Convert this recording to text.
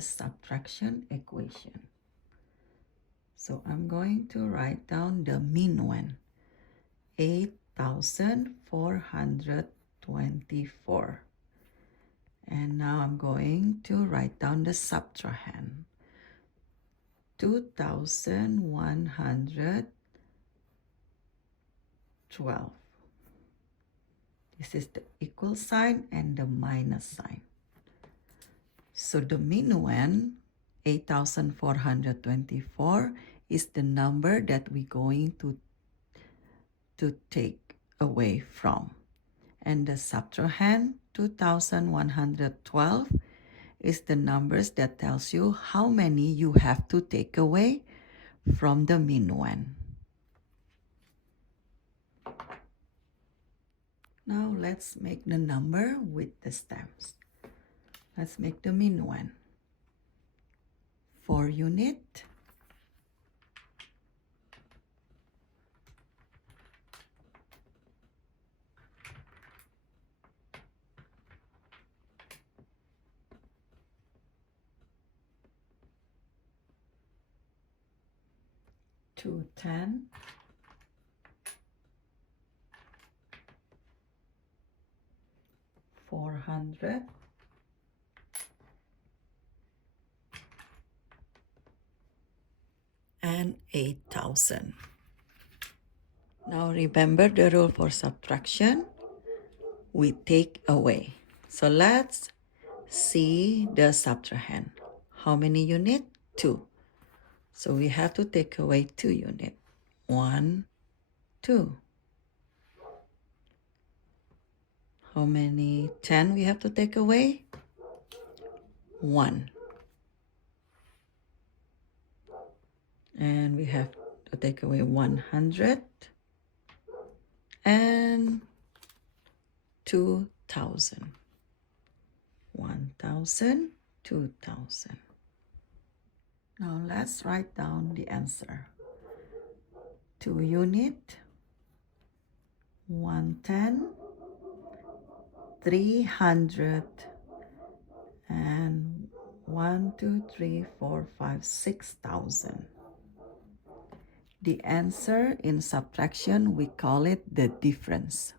the subtraction equation. So I'm going to write down the mean one, 8,424. And now I'm going to write down the subtrahend, 2,112. This is the equal sign and the minus sign. So the mean one, 8,424, is the number that we're going to take away from. And the subtrahend, 2,112, is the numbers that tells you how many you have to take away from the mean one. Now let's make the number with the stamps. Let's make the mean one. 4 unit. To 10. 400. And 8,000. Now remember the rule for subtraction. We take away. So let's see the subtrahend. How many units? 2. So we have to take away 2 units. 1, 2. How many 10 we have to take away? 1. And we have to take away 100 and 2,000. 1,000, 2,000. Now let's write down the answer. 2 unit, 110, 300, and 1, 2, 3, 4, 5, 6,000. The answer in subtraction, we call it the difference.